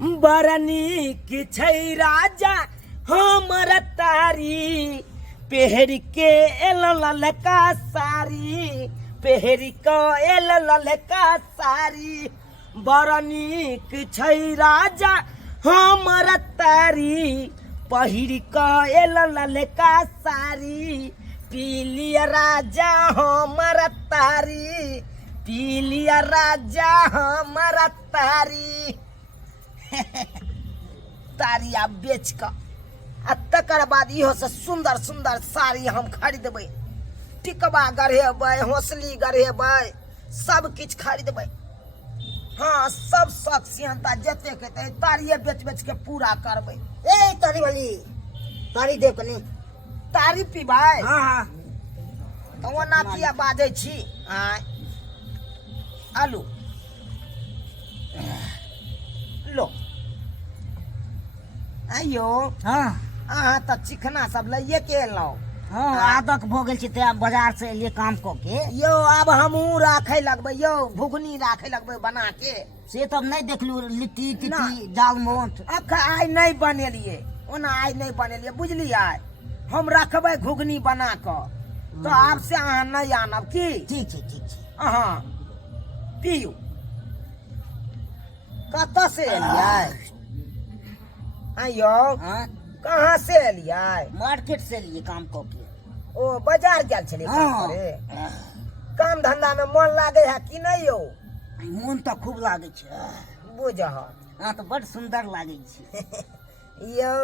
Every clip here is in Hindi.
बड़ नीक छै राजा हमर तारी पेहर के एल ललका साड़ी पेहर के एल ललका साड़ी बड़ नीक छै राजा हमर तारी पहिर के एल ललका साड़ी पीलिया राजा हमर तारी पीलिया राजा हमर तारी तारी आप बेच कर आ तकर बाद इहो से सुंदर सुंदर साड़ी हम खरीदबै टिकवा गढ़ेबै हौसली गढ़ेबै सब किछ खरीदबै हाँ सब शौक सिहनता जते के तारिये बेच बेच के पूरा करबै ए तारी वाली तारी दे कनी तारी पीबै हाँ हाँ तो ओना किया बाजै छी आलू लो आयो हाँ अहाँ तऽ चिकना सब लइए के एलहुँ हाँ आदक भऽ गेल छै तें बाजार से एलियै काम कऽ के यो आब हमहूँ राखै लगबै यो घुघनी राखै लगबै बना के से तब नहीं देखलू लिट्टी ना। तिट्टी दाल मोठ अखन आइ नहीं बनेलियै ओना आइ नहीं बनेलियै बुझलियै हम रखबै घुघनी बना कऽ तो आब से अहाँ नहीं आनब की ठीक छै अहाँ पियू कतऽ से एलियै आइयो हाँ कहाँ से एलियै मार्केट से एलियै काम कऽ के ओ बाजार गेल छलियै काम हाँ करे काम धंधा में मन लागे है कि नहीं यौ मोन तऽ खूब लागै छै बुझह हाँ तऽ बड़ सुंदर लागै छै यौ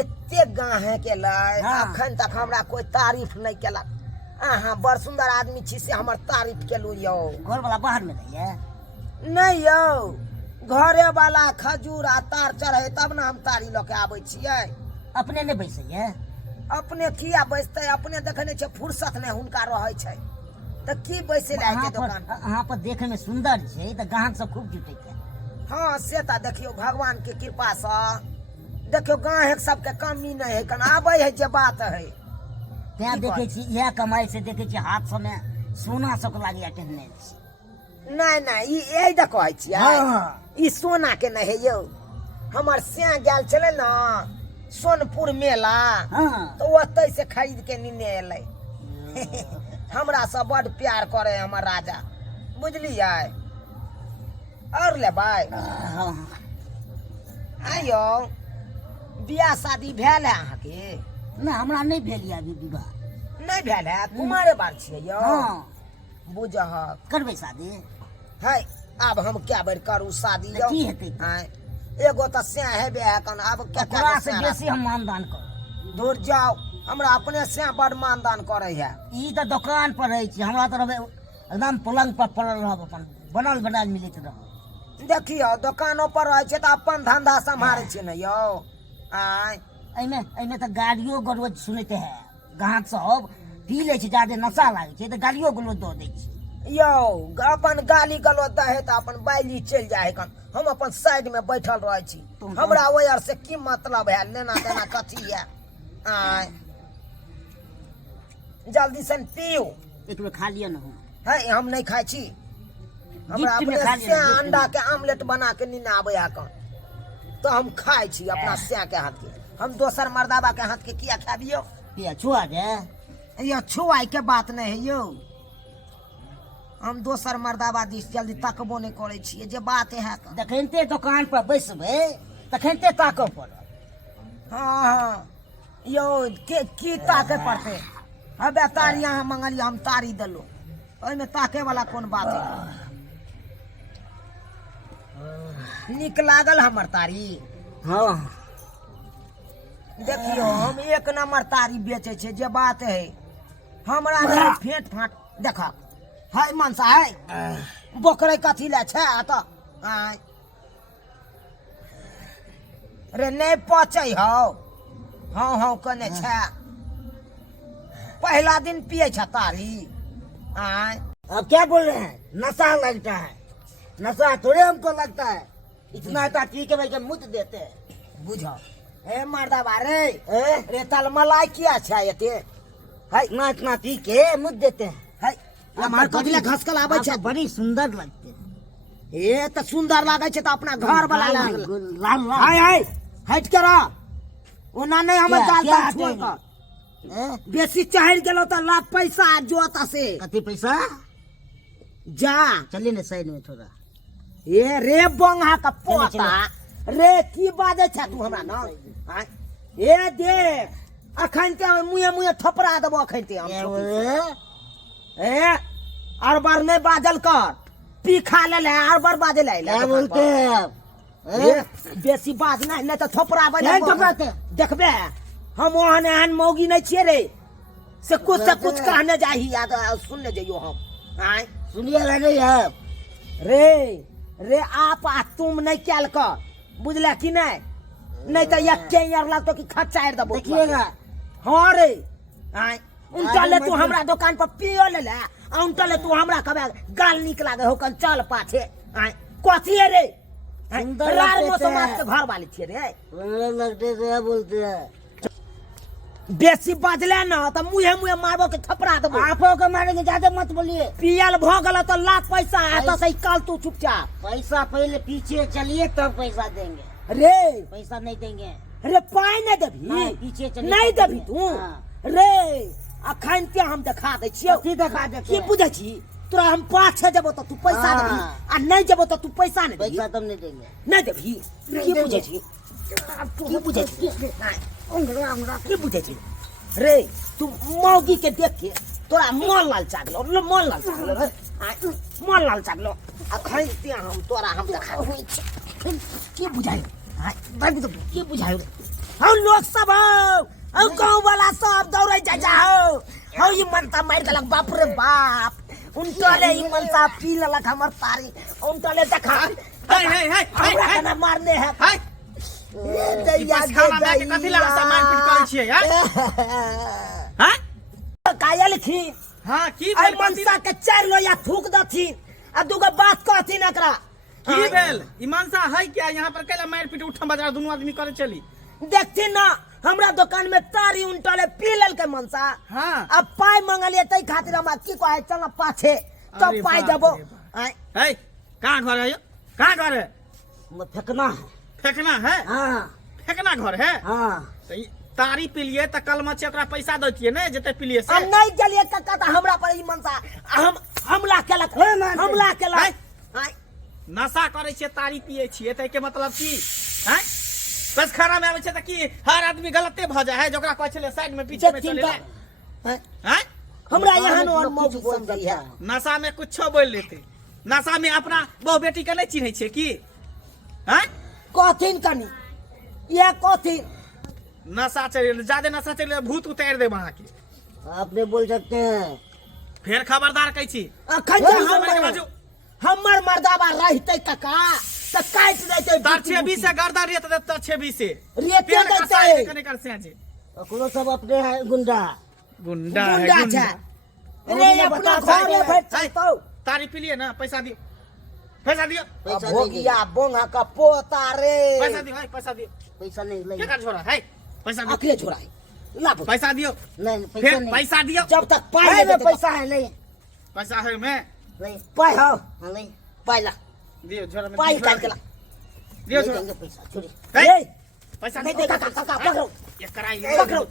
एते गाहे केलै हाँ। अखन तक हमरा कोई तारीफ नहीं केलक अहाँ बड़ सुंदर आदमी छी से हमर तारीफ केलू यौ घर वाला बाहर में रहिए नहीं यौ घरे वाला खजूर आ तार चढ़े तब ना हम तारी लऽ के आबै छियै अपने नहीं बैसैये अपने किया बैसते अपने देखने छे फुर्सत नहीं हुनका रहे छै तो की बैसे ला अहाँ के दुकान पर अहाँ पर देखे में सुंदर छै तऽ ग्राहक सब खूब जुटै छै हाँ से तो देखियो भगवान के कृपा से देखियो गाँव सबके कमी नहीं है कन आबे है जे बात है तें की देखे बात? छी इएह कमाई से देखे छी हाथ सब में सोना सब लागैया टेहने छी नहीं नहीं ई यही दे कहै छियै हाँ। ई सोना के नहीं है यौ हमर सिया गेल छले ना सोनपुर मेला हाँ तो ओतै से खरीद के निने एलै हमरा से बड़ प्यार करे है हमर राजा बुझलियै और लेबै हाँ। आयो बियाह शादी भेल है अहाँके ना हमरा नहीं भेल यऽ अभी विवाह नहीं भेल है कुमारे बार छियै यौ हाँ बुझह करबै शादी है अब हम क्या बेर करू शादी तऽ की हेतै तऽ? आँय, एगो तो से हेबे है कन अब क्या ओकरा से बेसी हम मानदान करब दूर जाओ हमरा अपने से बड़ मानदान करे है ई तऽ दुकान पर रहै छी हमरा तऽ रहबै एकदम पलंग पर पड़ल रहब अपन बनल बनायल मिलैत रहब देखियो दुकानों पर रहे छै तो अपन धंधा संभाले छै ने यौ आय एहिमे तऽ गालियो गलौज सुनैते है ग्राहक सब पी लै छै ज्यादे नशा लागै छै तऽ गालियो गलौज दऽ दै छै यौ अपन गाली गलौज दे है तो अपन बैली चल जाए है कन हम अपन साइड में बैठल रहे छी हमरा ओयर से की मतलब है लेना देना कथी है आय जल्दी से पियो एक बेर खा लिअ न हम है हम नहीं खाई छी हमरा गिफ्ट में अपने खा से लिअ गिफ्ट अंडा में। के आमलेट बना के नीना आबे है कन तो हम खाई छी अपना से के हाथ के हम दोसर मर्दाबा के हाथ के किया खाबियो पिया छुआ दे ये छुआई के बात नहीं है यौ हम दोसर मर्दाबा दिस जल्दी तकबो नहीं करे छियै जे बात है जखनते दुकान पर बैसबै तखनते ताकऽ पड़त हाँ हाँ यो की ताके पड़ते हबे तारी अहाँ मंगलिया हम तारी देलो ओहिमे ताके वाला कौन बात है निक लागल हमर तारी हाँ देखियो हम एक नंबर तारी बेचे छे जे बात है हमरा नहीं फेंट फाट देखा है मनसा है बोकरे कथी ले छे त आय रे नहीं पचे हो हाँ हाँ कने छे पहला दिन पिए छ तारी आय अब क्या बोल रहे हैं नशा लगता है नशा थोड़े हमको लगता है इतना पी के भाई मुझ देते हैं बुझो ए मर्दाबा रे ए? रे तल मलाई किया छे एते है इतना पी के मुझ देते हैं है हमार कथी ले घसकल आबै छे बड़ी सुंदर लगते हैं ए तो सुंदर लागे छे तो अपना घर वाला लागल लाल लाल हाय हाय हट के रह ओना नहीं हमर क्या- गाल क्या ताल छोड़ हटेगा? कर हैं? बेसी चढ़ गेलो तो लाख पैसा जोता से कति पैसा जा चलिए ना साइड में थोड़ा ए रे बंगा का चलो, पोता रे की बाजे छ तू हमरा न आय? ए देख अखन ते मुए मुए थपड़ा देबो अखन ते क्या हम बोले ए हर बार नहीं बाजल कर पी खा ले ले हर बार बाजे ले क्या बोलते हैं आप हैं? ए, बेसी बाज नहीं तो थपड़ा बजे नहीं थपड़ाते। देखबे हम ओहन एहन मौगी नहीं छिए रे से कुछ कहने जाही याद सुनने जाइयो हम आय सुनिएगा नहीं आप रे रे आप आ तुम नहीं कैल कर बुझले कि नहीं तो एक के यार लगतो कि खचाड़ दबो देखिएगा हाँ रे आय उनका ले तू मत- हमरा दुकान पर पियो ले ले आ उनका ले तू हमरा कबे गाल निक लागे हो कल चल पाछे आय कथी है रे आय, सुंदर रार लगते में थे। समाज के घर वाली छिए रे बोलने लगते थे क्या बोलते हैं बेसी बाजले ना तो मुहे मुहे मारबो के थपड़ा देबो आपो को मारेंगे ज्यादा मत बोलिए पियल भ गेल तो लाख पैसा है तो सही कल तू चुपचाप पैसा पहले पीछे चलिए तब पैसा देंगे रे पैसा नहीं देंगे रे पाई नहीं देबी नहीं, पीछे चलिए नहीं तब देबी देंगे। तू हाँ। रे अखन ते हम देखा दै छियौ कथी देखा देते की हैं? बुझै छी तोरा हम पाछे जेबो तो तू पैसा हाँ। देबी आ नहीं जेबो तो तू पैसा नहीं देबी पैसा तब नहीं देंगे नहीं देबी नहीं की देंगे। बुझै छी की बुझै छी उंगरा उंगरा की बुझै छी रे तू मौगी के देख के तोरा मन लाल चागलो मन लाल चागलो रे मन लाल चागलो अखन ते हम तोरा हम देखा होई छी की बुझाई बाबू तो की बुझाई रे हम लोग सब हो गांव वाला सब दौड़ै जा हो ई मनता मार देलक बाप रे बाप उनटले ई मनता पी लेलक हमर तारी उनटले देखा हाय हाय हाय हाय हमरा हाय कना मारने है हाय ए दैया बस खाना में के कथी लगा सा मारपीट करै छियै यार हां कायल खी हां की आई भेल मनसा के चार लोया थूक दथिन आ दूगो बात कहथिन एकरा की भेल ईमानसा है क्या यहाँ पर कैला मारपीट उठम बाजार दोनों आदमी करे चली देखथिन ना हमरा दुकान में तारी उनटले पी लेलकै मनसा हां अब पाई मंगलिए तै खातिर हमरा की कहे चल पाछे तब अरे पाई बाप देबो रे बाप। है कहाँ घर है ये कहाँ घर है फेंकना है फेंकना है हाँ फेंकना घर है हाँ तो ई तारी पीलिए तो कल मचे ओकरा पैसा देतिए ने जते पीलिए आ से नहीं गेलिए कक्का त हमरा पर ई मनसा हम हमला केलक हे मार दे। हमला है? केलक आय नशा करे छियै तारी पिए छियै त के मतलब की हैं बस खाना में आवे छै त की हर आदमी गलते भ जाय है जोकरा कहै छले साइड में पीछे में देखथिन चले त हैं हमरा बताओ यहाँ ना और लोग मौज कुछ बोल समझै सकता है है। नशा में कुछ बोल लेते नशा में अपना बहू बेटी के नहीं चिन्है छियै की हैं कथिन कनी ये कथिन नशा चल ज्यादा नशा चल भूत उतार देब अहाँ के आपने बोल सकते हैं फिर खबरदार कहै छी अखन हे, जे समझ के बाजू हमर मर्दाबा रहते कका त काट देते तार 26 से गर्दा रेत देत 26 से रेते पेड़ का देते। साइड कने कर से जे ओकरो सब अपने हैं गुंडा गुंडा है गुंडा गुंडा छै रे हमने अपना बता घर में दिया। भेट सकतो तारी पीलिए ना पैसा दियो पैसा दियो पैसा नहीं भोगिया देंगे। बोंगा का पोता रे पैसा दियो है पैसा दियो पैसा नहीं क्या लेंगे कर छोरा है पैसा दियो अखले छोड़ाई ला बोल। पैसा दियो नहीं पैसा फिर नहीं पैसा दियो जब तक पाई है नहीं में देते पैसा है नहीं पैसा है मैं नहीं पाई हो हाँ नहीं पाई ला दियो छोरा में पाई काट के ला दियो नहीं छोरा देंगे पैसा छोड़ी है? ए पैसा नहीं दियो देगा काका पकड़ो ये कराई पकड़ो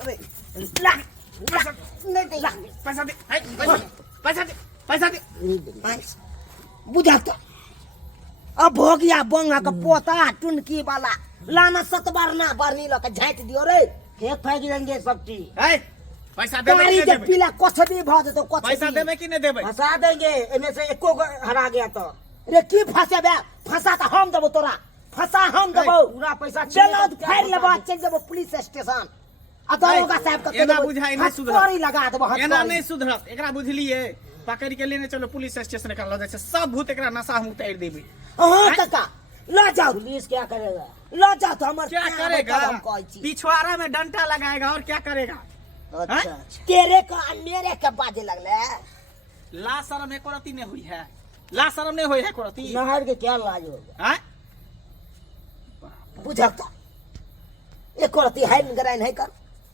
अरे ला पैसा नहीं दे ला पैसा दे है पैसा पैसा दे पैसा दे नहीं देंगे बुझाता अब भोगिया बोंगा का पोता टुनकी वाला लाना सतबार ना बारनी लो के झाट दियो रे खेत फेंक देंगे सब चीज है पैसा देबे तारी कि के नहीं देबे पीला कोछदी भ जेतो कोछदी पैसा देबे कि नहीं देबे फंसा देंगे इनमें से एको को हरा गया तो रे की फसेबे फसा त हम देबो तोरा फसा हम देबो पूरा पैसा चलो फाड़ लेबो चल देबो पुलिस स्टेशन आ दरोगा साहब का एना बुझाई नहीं सुधरत। हथकड़ी लगा देबो एना हथकड़ी नहीं सुधरत एकरा बुझलिए पकड़ के लेने चलो पुलिस स्टेशन का ल जाय छै सब भूत एकरा नशा हम उतार देबे हां काका ला जाओ पुलिस क्या करेगा ला जाओ तो हमर क्या करेगा हम कहै छी पिछवाड़ा में डंडा लगाएगा और क्या करेगा अच्छा हैं? अच्छा तेरे का आ मेरे के बाजे लगले ला शर्म एको रती नहीं हुई है ला शर्म नहीं हुई है एको रती नहर के क्या लाज होगा हैं बुझाता एक रति है गराइन है कर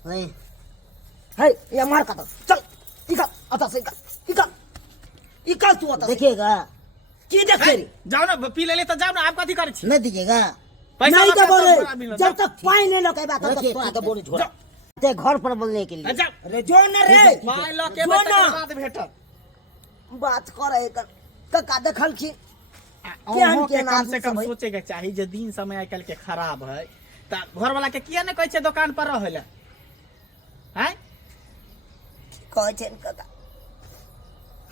नहीं है ये मार का तो चल इका अता से इका इका तू अता से देखिएगा की देखते रे? जाओ ना पी ले तो जाओ ना, आप कथी करे छी? नहीं दीजिएगा। पैसा नहीं लगा तो बोले तो बड़ा मिलो, जब जाओ। तक फाइन नहीं लगे बात तब तक तोरा के बोले छोड़ा ते घर पर बोलने के लिए। जाओ अरे जो न रे पाई लो के जो बेटा ना। के बाद भेटत। बात करे कका देखल की अहों के केहन कम आदमी से कम सब है? सोचे के चाहिए जे दिन समय आइ काल्हि के खराब है त घर वाला के किया ने कहै छै दुकान पर रहे ले हैं? कहै छै ने कका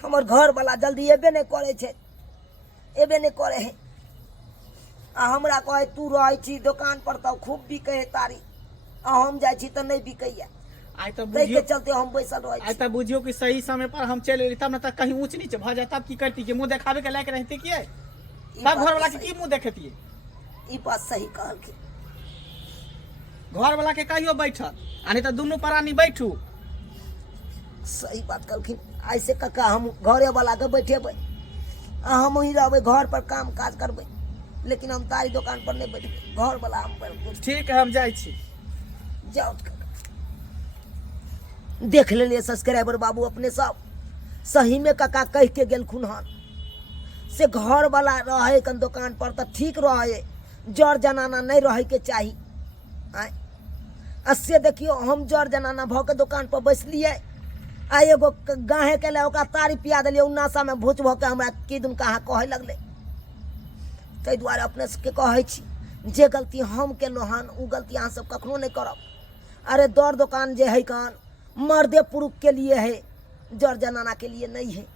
हमर घर वाला जल्दी एबे नहीं करे छै, एबे नहीं करे है। आ हमरा कहे तू रहे छी दुकान पर तो खूब बिके है तारी, आ हम जाय छी तो नहीं बिकैया, आइ तो ताहि बुझियो के चलते हम बैसल रहे आइ छी। तो बुझियो कि सही समय पर हम चल एली, तब न त कहीं ऊंच नीच भ जाए, तब की करती के मुंह देखावे के लायक रहती के? ई तब बात घर वाला तो के सही- की मुंह देखतिए? ई बात सही कहलखिन। घर वाला के कहियो बैठत आ नहीं तो दुनू प्राणी बैठू। सही बात कहलखिन। ऐसे कका हम घरे वाला के बैठेबै आ हम ही रहबै घर पर काम काज करबै, लेकिन हम तारी दुकान पर नहीं बैठबै, घर वाला हम पर ठीक है हम जाय छी। जाओ कका। देख लेलिए सब्सक्राइबर बाबू अपने सब, सही में कका कह के गेलखुन हन से घर वाला रहे कन दुकान पर तो ठीक रहे, जड़ जनाना नहीं रहे के चाही। आय से देखियो हम जड़ जनाना भ के दुकान पर बैसलिए, आ एगो गाहे के ले ओकरा तारी पिया देलिए, उ नशा में भूच भ के हमरा की दुन कहाँ कहे लगले। ताहि दुआरे अपने सबके कहै छी जे गलती हम केलहुँ हन उ गलती अहाँ सब कखनो नहीं करब। अरे दर दुकान जे है कान मर्दे पुरुष के लिए है, जड़ जनाना के लिए नहीं है।